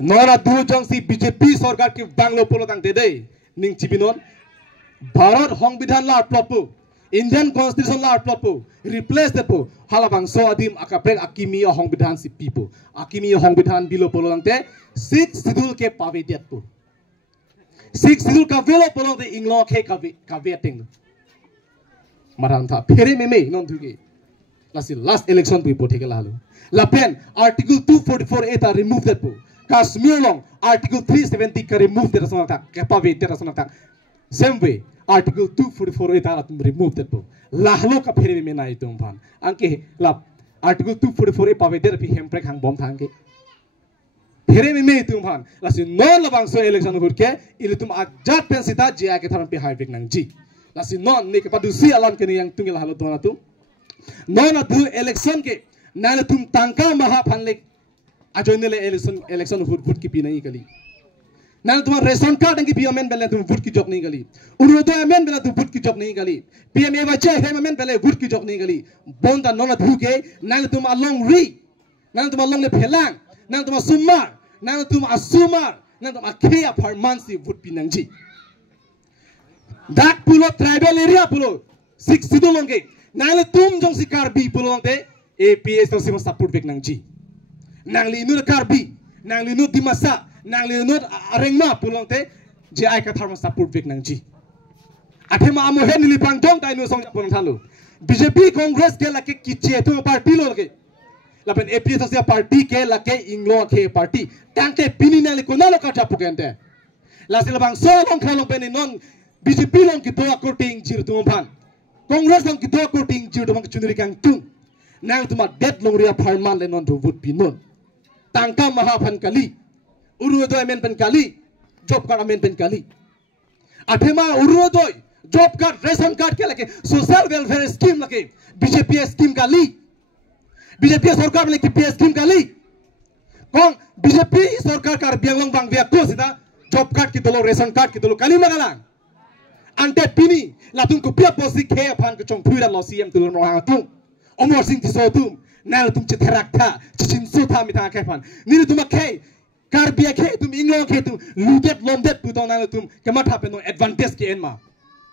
नोना दू जंग सी बीजेपी सरकार की बांग्लो पोलो तंग दे दे निंग चिपिनोन भारत संविधान ला अटलपु इंडियन कॉन्स्टिट्यूशन ला अटलपु रिप्लेस देपु हालाबांग सो आदिम अकाप्रेक अकीमी संविधान सी पीपु अकीमी संविधान बिलो पोलो तंगते 6 शिड्यूल के पावे देतपु 6 शिड्यूल का वेलो पोलो ते इंग्लो के कावे टिंग मरान था फेरे में नोन दुगे लास्ट इलेक्शन पु पोथे के लालो लापेन आर्टिकल 244 एता remove देपु Kashmir long Article 370 ka remove the rasonata kapawe the rasonata same way Article 244 eta tum remove that po lahlo ka pheri me nai tum phan anke la Article 244 e pawe der pi hemprek hang bom thang ke pheri me tum phan la si non labang so election hur ke il tum ajat pen sita jia ke tharam pi high big nang ji la si non ne ke padu si alam ke yang tung lahlo dona tu non adu election ke na tum tangka maha phan le ajoinele election vote की P नहीं गली ना तुम्हारा ration card की P amen बेले तुम vote की job नहीं गली उन्होंने अमेन बेले तुम वोट की जॉब नहीं गली पीएम ए बच्चे है अमेन बेले वोट की जॉब नहीं गली बोंदा नोना धुके ना तुम अलोंग री ना तुम अलोंग ने फेलांग ना तुम सुमार ना तुम असुमार ना तुम अखेया फरमांसी वोट पी नंजी दाक पुलो ट्राइबल एरिया पुलो 6 सिदो लोंगे ना तुम जों सिकार बी पुलो लोंगे एपीएस तो सिम सपोर्ट बेक नंजी nangli nu karbi nangli nu dimasa nangli nu arengma pulong te je ai ka tharma support bek nangji athema amo he nili pangdong tai nu song pon thalu BJP Congress ke lake kiche to party lo ke lapen APS sia party ke lake inglo ke party tangke pini nali ko nalo ka tapu kente la sila bang so long khalong pe ni non BJP long ki to akorting jir tu phan Congress long ki to akorting jir tu bang chunuri kang tung nang tuma dead long ria farman le non to vote pinon tangka mahapan kali urudo amen pen kali job card amen pen kali athema urudo job card ration card ke lake social welfare scheme lake BJP scheme kali BJP sarkar lake PS scheme kali kong BJP sarkar kar bianglong bang bia ko sita job card ki dolo ration card ki dolo kali magalang ante pini latung ko pia posi ke phan ko chong phuira lo CM tu no hang tung omor sing ti so tum nal tum che therak tha chin so tha mi tha ke phan ni tum ke kar bia ke tum inglo ke tum ludet lomdet pu ton nal tum ke ma tha pe no advantage ke en ma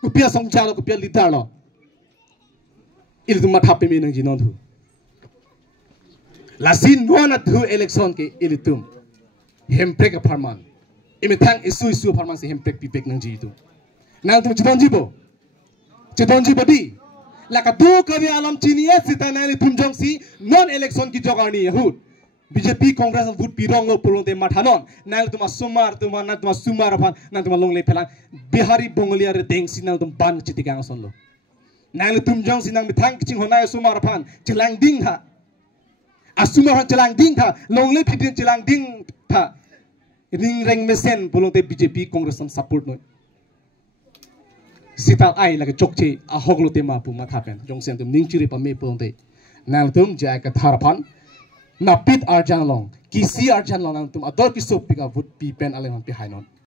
ku pia song cha lo ku pia lidar lo il tum ma tha pe mi nang ji non thu la sin no na thu election ke il tum hemprek farman imi thang isu farman se hemprek pi pek nang ji tu nal tum chidon ji bodi laka do kabe alam chiniye sita nali tumjong si non election ki jogani hut BJP Congress vote pirong lo pulong te mathanon nal tuma sumar tuma na tuma sumar phan na tuma long le phelang bihari bongolia re deng sinal tum ban chiti gang son lo nal tumjong sinang mithang ching honai sumar phan chilang ding tha asumar phan chilang ding tha long le phitin chilang ding tha ring reng mesen pulong te BJP Congress support no sital ai lagi chokche a hoglo te ma pu ma thapen jong sen tum ning chiri pa me pon te nang tum ja ka tharapan na pit arjan long kisi arjan long nang tum ador ki sop pi ka vut pi pen ale man pi hainon